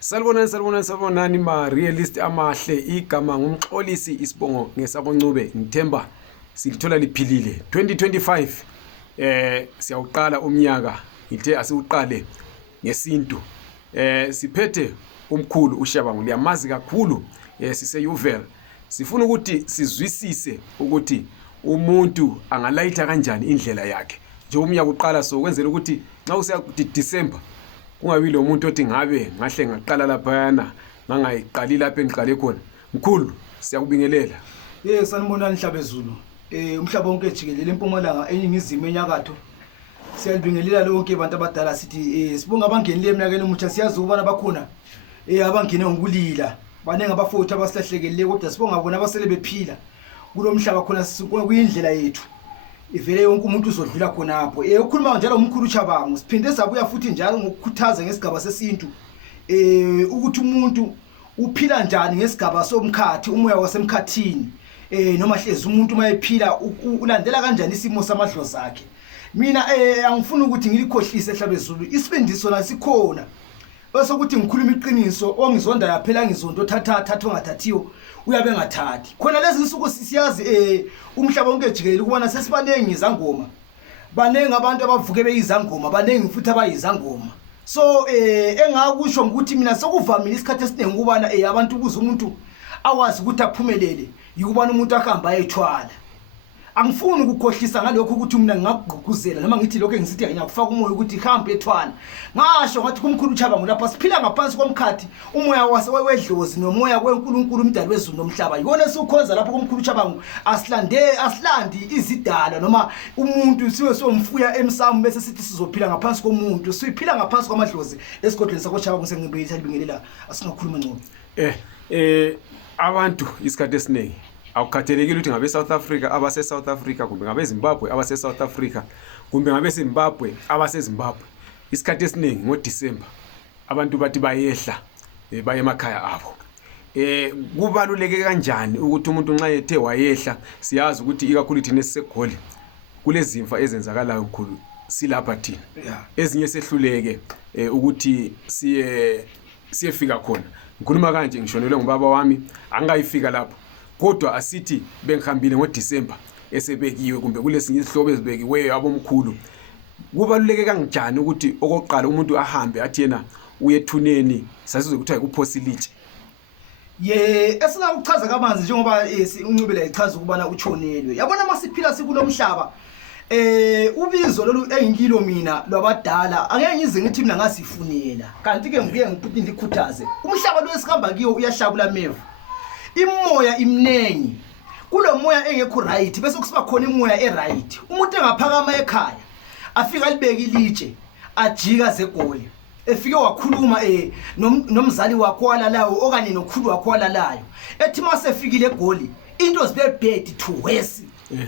Salibonani ma realist amahle igama ngumxolisi isibongo ngesaboncube ngithemba silithola liphilile 2025 siyawuqala umnyaka ngithe asiuqale ngesintu siphethe umkhulu uShabangu liyamazi kakhulu sise Yuvel sifuna ukuthi sizwisise ukuthi umuntu angalayitha kanjani indlela yakhe nje umnyaka uqala so kwenzela ukuthi nxa usiya December kungabi lo muntu othi ngabe ngahle ngaqala lapha yana ngangayiqali lapha engiqale khona mkhulu siyakubingelela sanibonani Hlabezulu umhlaba wonke jikelele eMpumalanga enyingizimo enyakatho siyalibingelela lonke abantu abadala sithi sibonga abangenile eminyakeni omutsha siyazi ukubana bakhona abangene ngokulila banenge abafowethu abasilahlekele kodwa sibonga bona abasele bephila kulomhlaba khona kuyindlela yethu ivele yonke umuntu uzodlula khonapho ukhuluma njalo umkhulu uShabangu siphinde sabuya futhi njalo ngokukhuthaza ngesigaba sesintu ukuthi umuntu uphila njani ngesigaba somkhathi umoya wasemkhathini noma hlezi umuntu mayephila ulandela kanjani isimo samadlozi akhe mina angifuni ukuthi ngilikhohlise Hlabezulu isibendiso la sikhona bese ukuthi ngikhuluma iqiniso ongizonda yaphela ngizonto thatha ongathathiyo uyabe ngathathi khona lezi insuku siyazi umhlaba wonke jikelele ukubona sesibanengi izangoma banengi abantu abavuke beyizangoma banengi futhi abayizangoma so engakusho ukuthi mina sokuvamile isikhathi esiningi ukubana abantu ukuze umuntu awazi ukuthi aphumelele yikubana umuntu ahamba ayethwala angifuni ukukhohlisa ngalokho ukuthi mina ngingagqugquzela noma ngithi lokho engisithi ngiyakufaka umoya ukuthi ihambe ethwana ngasho ngathi kumkhulu uShabangu lapha siphila ngaphansi komkhathi umoya wasewedlozi nomoya kweNkulunkulu umdali wezulu nomhlaba yikona esikhonza lapho kumkhulu uShabangu asilandi izidalwa noma umuntu siwe somfuya emsamu bese sithi sizophila ngaphansi komuntu siphila ngaphansi kwamadlozi esigodlweni sakho Shabangu sengibeyitha libingelela asingakhuluma ngcono abantu isikhathi esiningi awukhathelekile ukuthi ngabe South Africa abase South Africa kumbe ngabe Zimbabwe abase South Africa kumbe ngabe Zimbabwe abase Zimbabwe isikhathi esiningi ngoDecember abantu bathi bayehla baye emakhaya abo kubaluleke kanjani ukuthi umuntu nxa ethe wayehla siyazi ukuthi ikakhulu thina sisegoli kulezimfa ezenzakalayo mkhulu silapha thina ezinye sehluleke ukuthi siyefika khona ngikhuluma kanje ngishonelwe ngubaba wami angayifika lapho kodwa asithi bengihambile ngoDecember esebekiwe kumbe kulesinye isihlobo ezibekiweyo abomkhulu kubaluleke kanjani ukuthi okoqala umuntu ahambe athi yena uyethuneni sasizwe ukuthi ayikuphosiliche esingakuchaza kabanzi njengoba uncubela ichaza ukubana utshonelwe yabona masiphila sikulomhlaba ubizo lolu engikilo mina lwabadala angeke ngize ngithi mina ngasifunela kanti ke ngibuye ngiphinde ndikhuthaze umhlaba lo esikhamba kiyo uyahlabula mevu imoya imnengi kulo moya engekho right bese kusiba khona imoya eright umuntu engaphakama ekhaya afika alibeka ilitshe ajika zegoli efike wakhuluma nomzali wakho walalayo okanye nokhulu wakho walalayo ethi masefikile egoli into zibe bad to worse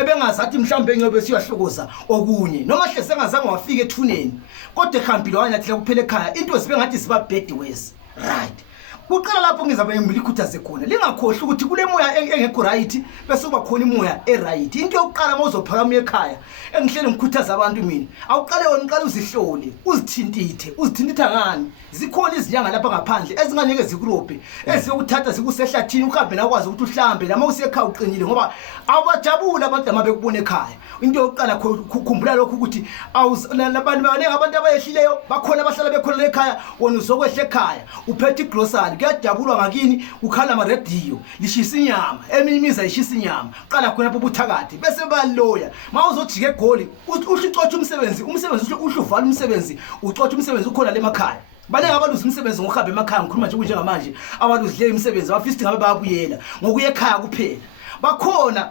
ebengazathi mhlambe ngebe siyahlokoza okunye noma hle sengazange wafika ethuneni kodwa ehambile wanyathela kuphela ekhaya into zibe ngathi ziba bad worse right kuqala lapho ngizabe ngimlikhuthaze khona lingakhohle ukuthi kule moya engekho right bese kuba khona imoya eright into yokuqala mawuzophakama ekhaya engihlele ngikhuthaza abantu mina awuqale wona uqala uzihlole uzithintitha ngani zikhona izinyanga lapha ngaphandle ezinganeke zikurobhe eziyokuthatha zikusehlathini uhambe nakwazi ukuthi uhlambe lama usekhaya uqinile ngoba awabajabula abantu amabekubona ekhaya into yokuqala kukhumbula lokho ukuthi labantu banenge abantu abayehlileyo bakhona abahlala bekhona ekhaya wona uzokwehla ekhaya uphethe igrocery kuyadabulwa ngakini ukhala ama radio lishisa inyama eminye imiza ishisa inyama qala khona lapho ubuthakathi bese baloya mawuzojika egoli uhlixotsha umsebenzi uhluvala umsebenzi uxotsha umsebenzi ukhona lemakhaya bale abaluza umsebenzi ngokuhamba emakhaya ngikhuluma nje njengamanje abaluzile umsebenzi abafisi ngabe bayabuyela ngokuye ekhaya kuphela bakhona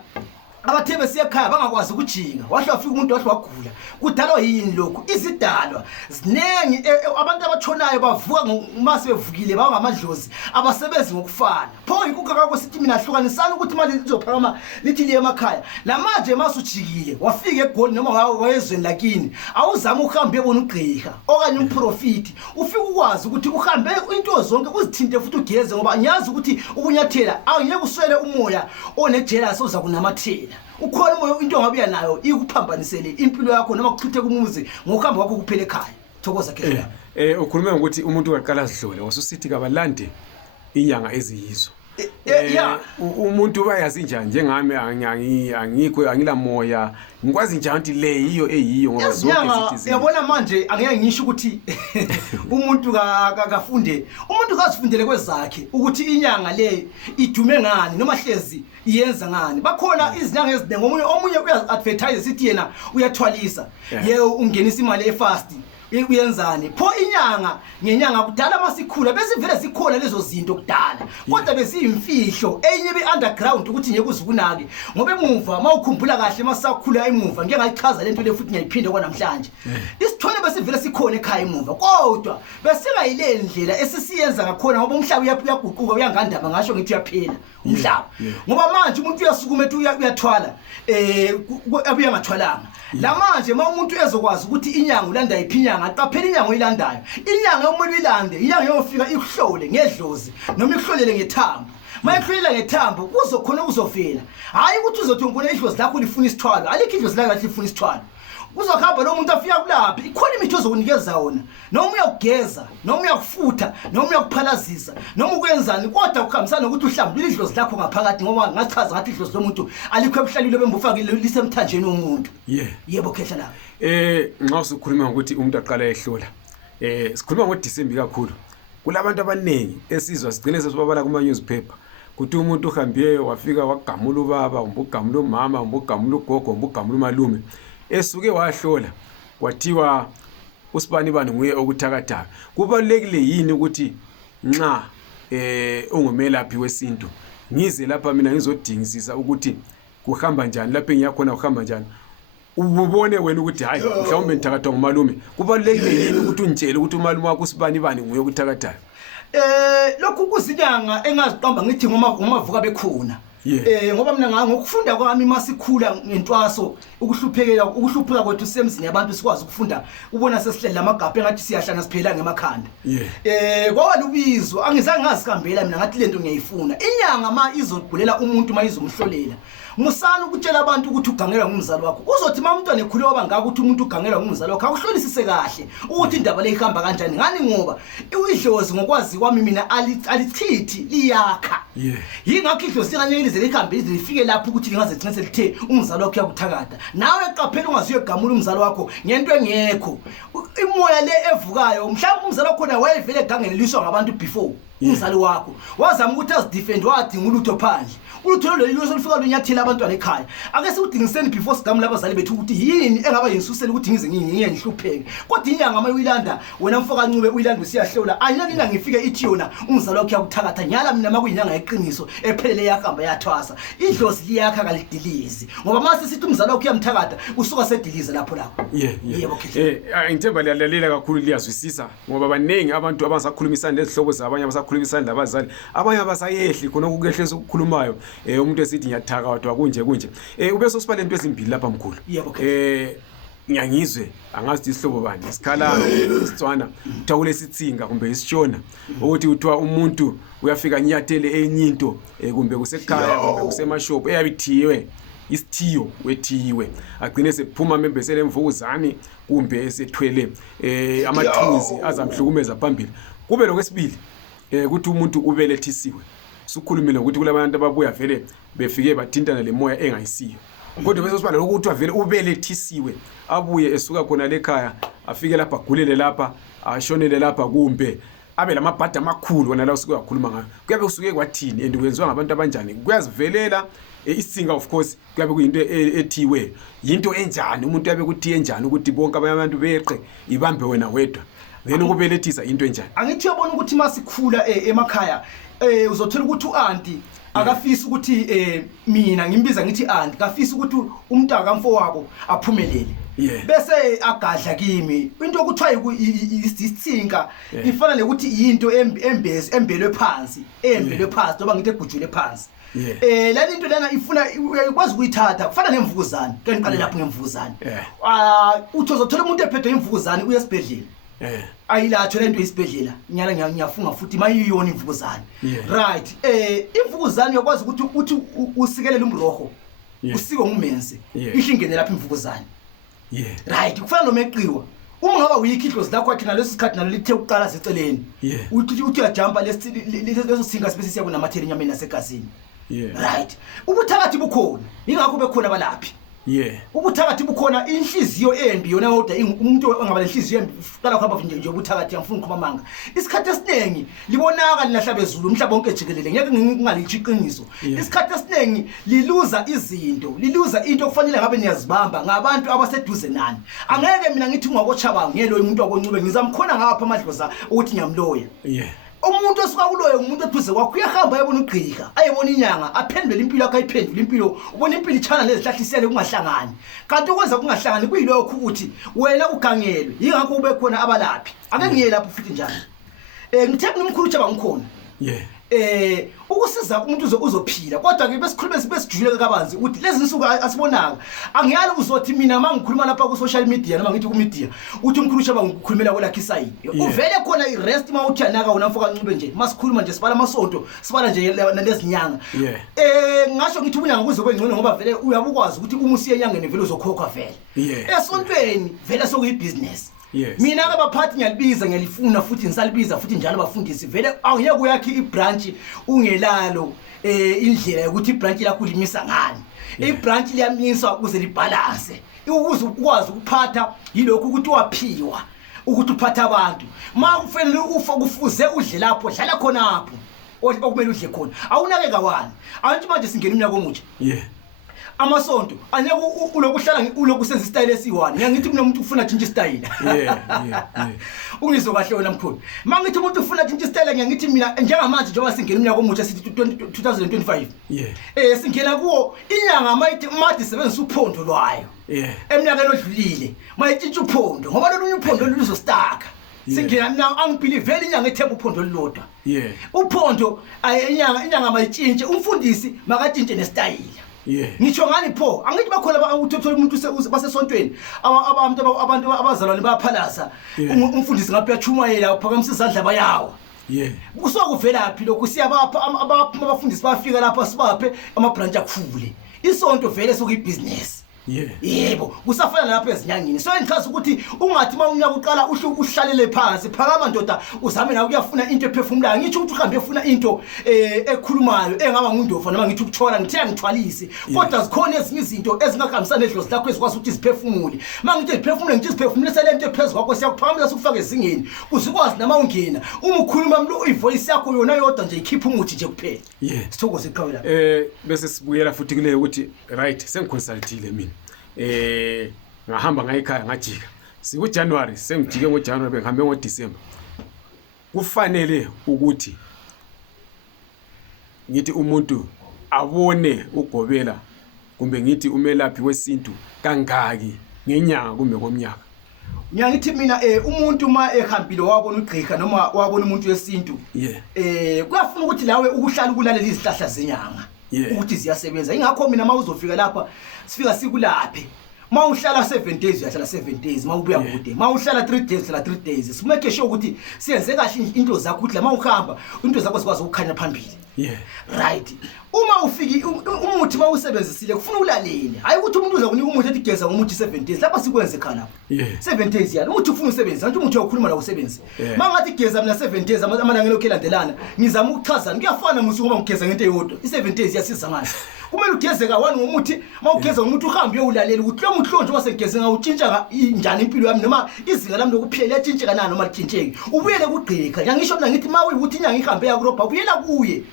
abathebe siyekhaya bangakwazi ukujinga wahla wafika umuntu wahle wagula kudalwa yini lokho izidalwa zinengi abantu abatshonayo bavuka mase bevukile bangamadlozi abasebenzi ngokufana pho ikuka kakho sithi mina hlukanisana ukuthi manje lizophakama lithi liye emakhaya lamanje masujikile wafika egoli noma wayezweni lakini awuzama uhambe ebona ugqirha okanye umprofiti ufika ukwazi ukuthi uhambe into zonke uzithinte futhi ugeze ngoba ngiyazi ukuthi ukunyathela awungeke uswele umoya onejela soza kunamathela ukhona umoya into ongabuya nayo ikuphambanisele impilo yakho noma kuchithe kumuzi ngokuhamba kwakho kuphela ekhaya thokoza ke ukhuluma ukuthi umuntu kaqala sidlole wasusithi kabalande inyanga eziyizo. Yeah. Umuntu bayazi njani njengami angikho angilamoya ngikwazi njani ukuthi le yiyo eyiyo ngoba zonke sithi yabona manje angeke ngisho ukuthi umuntu kafunde umuntu kasifundele kwezakhe ukuthi inyanga le idume ngani noma hlezi iyenza ngani. Bakhona izinyanga eziningi omunye uya-advertise sithi yena uyathwalisa ungenisa imali efast uyenzani pho inyanga ngenyanga kudala masikhula bese vele sikhona lezo zinto kudala kodwa besiyimfihlo enye be underground ukuthi ngeke uzikunake ngoba emuva mawukhumbula kahle masakhula emuva ngeke ngayichaza lento le futhi ngiyayiphinde kwanamhlanje isithole bese vele sikhona ekhaya emuva kodwa besingayile ndlela esisiyenza ngakhona ngoba umhlaba uyaguquka uyangandaba ngasho ngithi uyaphela umhlaba ngoba manje umuntu uyasukuma ethi uyathwala abuye ngathwalanga la manje umuntu ezokwazi ukuthi inyanga ulanda iphinyanga aqaphela inyanga oyilandayo inyanga yomuntu uyilande inyanga yofika ikuhlole ngedlozi noma ikuhlolele ngethambo mayihlolela ngethambo kuzokhona uzovela hayi ukuthi uzothi ngibone idlozi lakho lifuna isithwalo alikho idlozi lakho lifuna isithwalo uzokhamba lo muntu afika kulaphi ikhona imithi ozokunikeza wona noma uyakugeza noma uyakufutha noma uyakuphalazisa noma ukwenzani kodwa ukuhambisana nokuthi uhlambulule idlozi lakho ngaphakathi ngoba ngachaza ngathi idlozi lomuntu alikho ebuhlalile bembufakile lisemthanjeni womuntu yebo khehla la nxa usukhuluma ukuthi umuntu aqala ehlola sikhuluma ngoDisemba kakhulu kulabantu abanengi esizwa sigcine sesibabala kuma newspaper kuthi umuntu uhambiye wafika wagamula ubaba umbugamula umama umbugamula ugogo umbugamula umalume esuke wahlola wathiwa usibani bani nguye okuthakatha. Kubalekile yini ukuthi nxa ungumelaphi wesintu ngize lapha mina ngizodingisisa ukuthi kuhamba njani lapha engiyakhona kuhamba njani ubone wena ukuthi hayi mhlawumbe ngithakatha ngumalume kubalekile yini ukuthi untshele ukuthi umalume wakho usibani bani nguye okuthakatha? Lokhu kuzinyanga engaziqamba ngithi ngomavuka bekhona ngoba mina ngokufunda kwami masikhula ngentwaso ukuhlupheka kwethu semzini yabantu sikwazi ukufunda ubona sesihleli lamagapha engathi siyahlana siphela ngemakhanda kwaba lubizo angizange ngasikambela mina ngathi lento ngiyayifuna inyanga ma izogulela umuntu ma izomhlolela musana ukutshela abantu ukuthi ugangelwa ngumzali wakho uzothi mamntwana ekhule wabangaka ukuthi umuntu ugangelwa ngumzali wakho akuhlolisise kahle ukuthi indaba le ihamba kanjani ngani ngoba idlozi ngokwazi kwami mina alichithi liyakha yingakho idlozi nganyelize lihambe lifike lapho ukuthi lingaze thina selithe umzali wakho uyakuthakada nawe eqaphela ungaziyo egamula umzali wakho ngento engekho imoya le evukayo mhlawumbe umzali wakho na wayevele egangeni liswa ngabantu before umzali wakho wazama ukuthi azidefend wadinga ulutho phandle ulutho lelo lifika lunyathela abantwana ekhaya ake sikudingiseni before sigamula abazali bethu ukuthi yini engaba yinsusela ukuthi ngize ngihlupheke kodwa inyanga mayilanda wena mfoka ncube uyilanda usiyahlola anyakina ngifike ithi yona umzali wakho uyakuthakatha nyala mina makuyinyanga eqiniso ephelele yahamba yathwasa idlozi liyakha kalidilizi ngoba mase sithi umzali wakho uyamthakatha usuka sedilize lapho yebo ngithemba liyalalela kakhulu liyazwisisa ngoba banengi abantu abasakhulumisana nezihlobo zabanye abasakhulumisana labazali abanye abasayehli khona ukukehlisa ukukhulumayo umuntu esithi ngiyathakatha kunje ube sosibale into ezimbili lapha mkhulu ngiyangizwe angazi isihlobo bani isikhala isitswana kuthiwa kulesitsinga kumbe isitshona ukuthi kuthiwa umuntu uyafika nyathele enye into kumbe kusekhaya kumbe kusemashop eyabithiwe isithiyo wethiwe agcine sephuma membesele emvukuzane kumbe esethwele amathunzi azamhlukumeza phambili kube lokwesibili ukuthi umuntu ubelethisiwe sukhulumile ukuthi kulabantu ababuya vele befike bathintana lemoya engayisiyo kodwa bese sibala ukuthi avele ubelethisiwe abuye esuka khona lekhaya afike lapha agulele lapha ashonele lapha kumbe abe lamabhada amakhulu wona la usuke wakhuluma ngayo kuyabe kusuke kwathini and kwenziwa ngabantu abanjani kuyazivelela isinga of course kuyabe kuyinto ethiwe into enjani umuntu yabe kuthi enjani ukuthi bonke abantu beqe ibambe wena wedwa then ukubelethisa into enjani angithi uyabona ukuthi masikhula emakhaya uzothola ukuthi uanti akafisa ukuthi mina ngimbiza ngithi anti kafisa ukuthi umntaka kamfo wabo aphumelele bese agadla kimi into okuthiwa isithinka ifana nokuthi into embelwe phansi noma ngithi egujule phansi la into lena ifuna ukwazi ukuyithatha kufana nemvukuzane ke ngiqale lapho ngemvukuzane uthi uzothola umuntu ephethwe imvukuzane uye esibhedlela ayilatho lento isibhedlela nyala ngiyafunga futhi mayiyona imvukuzane right imvukuzane uyakwazi ukuthi usikelela umroho usiko ngumenze ihlingene lapha imvukuzane right kufana noma eqiwa uma ngaba uyikhihlo zakho akhe naleso sikhathi nalo lithe ukuqala seceleni uthi uyajumpa leso singa space siyabo namatheli nyameni nasegazini right ubuthakathi bukhona ingakho bekhona abalaphi ubuthakathi bukhona inhliziyo embi yona kodwa umuntu ongaba lenhliziyo embi qala khamba nje ubuthakathi angifuni ukukhoma manga isikhathi esiningi libonaka lilahlaba ezulu umhlaba wonke jikelele ngeke ngingalithi iqiniso isikhathi esiningi liluza izinto liluza into okufanele ngabe niyazibamba ngabantu abaseduze nani angeke mina ngithi ungakochabanga ngelo umuntu akoncube ngizamkhona ngapha amadloza ukuthi ngiyamloya umuntu osuka kuloyo umuntu eduze kwakho uyahamba ayebona ugqika ayebona inyanga aphendule impilo yakhe ayiphendule impilo ubona impilo ichana lezihlahlisele kungahlangani kanti ukwenza kungahlangani kuyilokho ukuthi wena ugangelwe yingakho ube khona abalaphi ake ngiye lapho futhi njalo ngithemba umkhulu uThaba ngikhona ukusiza umuntu uzophila kodwa ke besikhuluma sibesijule kabanzi ukuthi lezi nsuku asibonanga angiyali uzothi mina mangikhuluma lapha ku social media noma ngithi ku media uthi umkhulu uThaba ngikhulumela kwelakhe isayini uvele khona irest mawuthi anaka wona mfoka ncube nje masikhuluma nje sibala amasonto sibala nje nalezinyanga ngasho ngithi ubunyanga kuzobe ngcono ngoba vele uyabukwazi ukuthi uma usiye enyangeni vele uzokhokha vele esontweni vele sokuyibusiness mina ke baphathi ngiyalibiza ngiyalifuna futhi ngisalibiza futhi njalo bafundisi vele angiyeke uyakhe ibranch ungelalo indlela yokuthi ibranch lakho limisa ngani ibranch liyamisa ukuze libalance ukuze ukwazi ukuphatha yilokho ukuthi waphiwa ukuthi uphatha abantu makufanele ufa kufuze udle lapho dlala khona apho okumele udle khona awunake kawani abantu manje singena iminyaka omutsha amasonto anyeke ulokuhlala ulokusenza style esi1 ngiyangithi mina umuntu ufuna tshintsha style ungizwe kahle wena mkhulu mangithi umuntu ufuna tshintsha style ngiyangithi mina njengamanje njengoba singena iminyaka omutsha sithi 2025 singena kuwo inyanga mayithi sebenzisa uphondo lwayo eminyakeni odlulile mayitshintsha uphondo ngoba lolunye uphondo luzostaka singena mina angibelieve inyanga ethemba uphondo lolodwa uphondo inyanga mayitshintshe umfundisi makatshintshe nestyle ngisho ngani pho angithi bakhona uthola umuntu basesontweni abantu abazalwane bayaphalasa umfundisi ngabe uyachumayela uphakamisa izandla bayawa kusokuvelaphi lokho siyabapha abafundisi bafika lapha sibaphe amabranch akhule isonto vele sokuyibusiness yebo kusafana lapha ezinyangeni so engichaza ukuthi ungathi mawunyaka uqala uhlalele phansi phakama ndoda uzame nawe kuyafuna into ephefumulayo ngisho ukuthi uhambe efuna into ekhulumayo engaba ngundofa noma ngithi ukuthola ngithe ngithwalise kodwa zikhona ezinye izinto ezingahambisana nedlozi lakho ezikwazi ukuthi ziphefumule mangithi ziphefumule ngithi ziphefumule selento ephezulu kwakho siyakuphakamisa sokufaka ezingeni uzikwazi nama ungena uma ukhuluma ivoice yakho yona yodwa nje ikhipha umuthi nje kuphela sithokoze iqhawe lapha bese sibuyela futhi kuleyo ukuthi right sengiconsultile mina ngahamba ngayikhaya ngajika siku January sengijike ngoJanuary bengihambe ngoDecember kufanele ukuthi ngithi umuntu abone ugobela kumbe ngithi umelaphi wesintu kangaki ngenyanga kumbe komnyaka ngiyangithi mina umuntu ma ehambile wabona ugqika noma wabona umuntu wesintu kuyafuna ukuthi lawe ukuhlala ukulalela izihlahla zenyanga ukuthi ziyasebenza ingakho mina mawuzofika lapha sifika sikulaphe mawuhlala 7 days uyahlala 7 days mawubuya kude mawuhlala 3 days uhlala 3 days simeke sure ukuthi siyenze kahle into zakho ukuthi la mawuhamba into zakho zikwazi ukukhanya phambili right uma ufiki umuthi mawusebenzisile kufuna ulalele hayi ukuthi umuntu uzakunika umuthi ethi geza ngomuthi 7 days lapha sikwenze khana 7 days yana umuthi ufuna usebenza kanti umuthi uyakhuluma la usebenze mangathi geza mina 7 days amalanga lokhelandelana ngizama ukuchazana kuyafana musuku ngoba ngigeza ngento eyodwa i7 days yasiza ngathi kumele ugeze ka1 ngomuthi mawugeza ngomuthi uhambe uyolalela ukuthi lo muhlonje wasegeze ngawutshintsha njani impilo yami noma izinga lami lokuphila yatshintsha kanani noma litshintsheke ubuyele kugqika ngisho mina ngithi mawe ukuthi inyanga ihambe ya Europa ubuyela kuye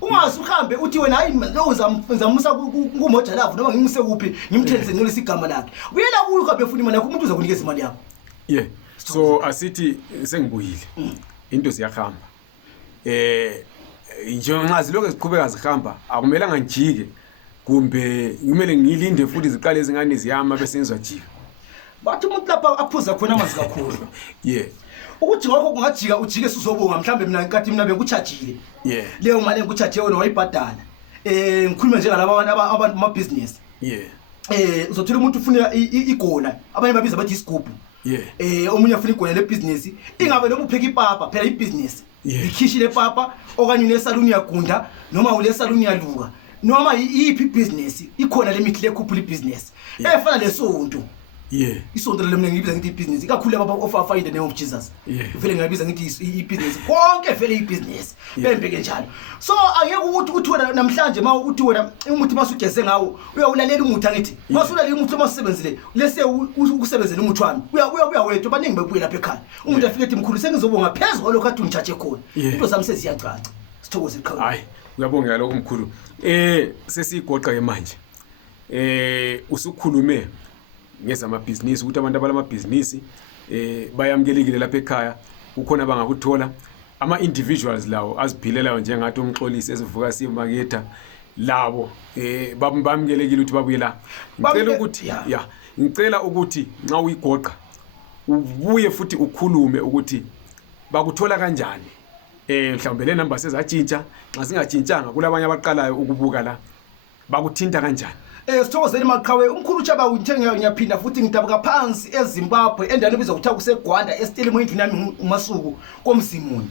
ungazi uhambe uthi wena hayi lo uzamusa kumoja lavu noma ngimuse kuphi ngimthelise ngolisa igama lakhe uyela kuyo kabe futhi imali yakho umuntu uzakunikeza imali yakho so asithi sengibuyile into ziyahamba njengoba ziloko ziqhubeka zihamba akumelanga ngijike kumbe kumele ngilinde futhi ziqale izingane ziyama bese ngizwajika bathi umuntu lapha aphuza khona amanzi kakhulu ukuthi ngakho kungajika ujike sizobonga mhlambe mina nkathi mina bekuchajile leyo mali engikuchaje wena wayibhadala ngikhuluma nje ngalabo abantu ma business uzothola umuntu ufuna igona abanye babiza bathi isigubhu omunye afuna igona le business ingabe noma upheka ipapa phela ibusiness ikhishi le papa okanye une salon yagunda noma ule salon yaluka noma iyiphi business ikhona le mithi le couple business efana lesonto isondelo lemne ngibiza ngithi ibusiness ikakhulu laba offer in the name of Jesus vele ngabiza ngithi ibusiness konke vele ibusiness bembeke njalo so angeke ukuthi wena namhlanje uthi wena umuthi masugeze ngawo uyawulalela umuthi angithi masulalela umuthi masebenzile lese ukusebenzela umuthi wami uya wethu baningi bebuye lapha ekhaya umuntu afike ethi mkhulu sengizobonga phezulu kwalokho athi ungichache khona into zami seziyacaca sithokoze iqhawe hayi uyabonga lokho mkhulu sesigoqa ke manje usukhulume ngezamabhizinisi ukuthi abantu abalamabhizinisi bayamkelekile lapha ekhaya ukhona bangakuthola ama individuals lawo aziphilelayo njengathi umxolisi esivuka simaketha labo bamkelekile ukuthi babuye la ngicela ukuthi nxa uyigoqa ubuye futhi ukhulume ukuthi bakuthola kanjani mhlawumbe le number sezatshintsha nxa singatshintshanga kulabanye abaqalayo ukubuka la bakuthinta kanjani sithokozeni maqhawe umkhulu Chaba ngiyaphinda futhi ngidabuka phansi eZimbabwe endaweni ebizwa kuthiwa kuseGwanda esitele emendlini nami uMasuku komzimuni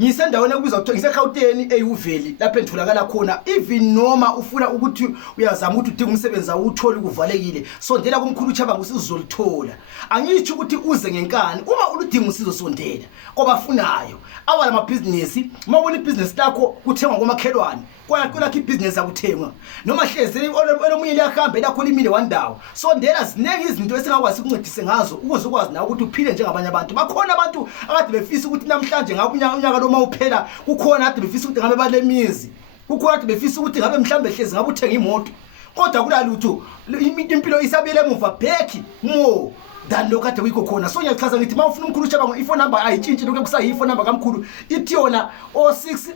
ngisendaweni ekubizwa kuthiwa ngiseGauteng eUveli lapho entholakala khona even noma ufuna ukuthi uyazama ukuthi udinga umsebenzi awuthola ukuvalekile sondela kumkhulu Chaba ngusizolithola angithi ukuthi uze ngenkani uma uludinga usizo sondela kobafunayo abala amabhizinesi mawona ibusiness lakho kuthengwa komakhelwane kwaqala ibusiness akuthengwa noma hlezi olomunye liyahambe lakho limile wandawo sondela zinenge izinto esingakwazi ukuncedise ngazo ukuze ukwazi na ukuthi uphile njengabanye abantu bakhona abantu akade befisa ukuthi namhlanje ngabe unyaka lo mawuphela kukhona akade befisa ukuthi ngabe balemizi kukhona akade befisa ukuthi ngabe mhlambe hlezi ngabe uthenga imoto kodwa kulalutho impilo isabele emuva back mo than lokho kade kuyikho khona so ngiyachaza ngithi mawufuna umkhulu Chaba ifone number ayitshintshi lokho kusayifone number kamkhulu ithi yona 06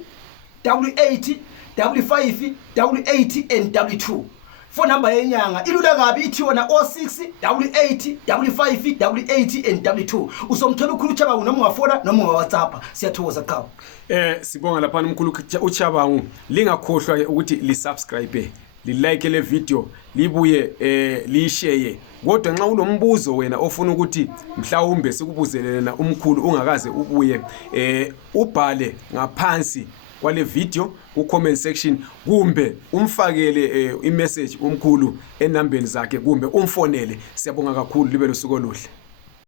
88 55 88 and 2 phone number yenyanga ilula kabi ithi yona 06 88 55 88 and 2 usomthola ukhulu Chaba noma ungafona noma ungaWhatsApp siyathokoza qhawe sibonga lapha umkhulu uChaba lingakhohlwa ukuthi lisubscribe like le video libuye lishare kodwa nxa unombuzo wena ofuna ukuthi mhlawumbe sikubuzelena umkhulu ungakaze ubuye ubhale ngaphansi kwale video ku comment section kumbe umfakele imessage umkhulu enambeni zakhe kumbe umfonele siyabonga kakhulu libe losuku oluhle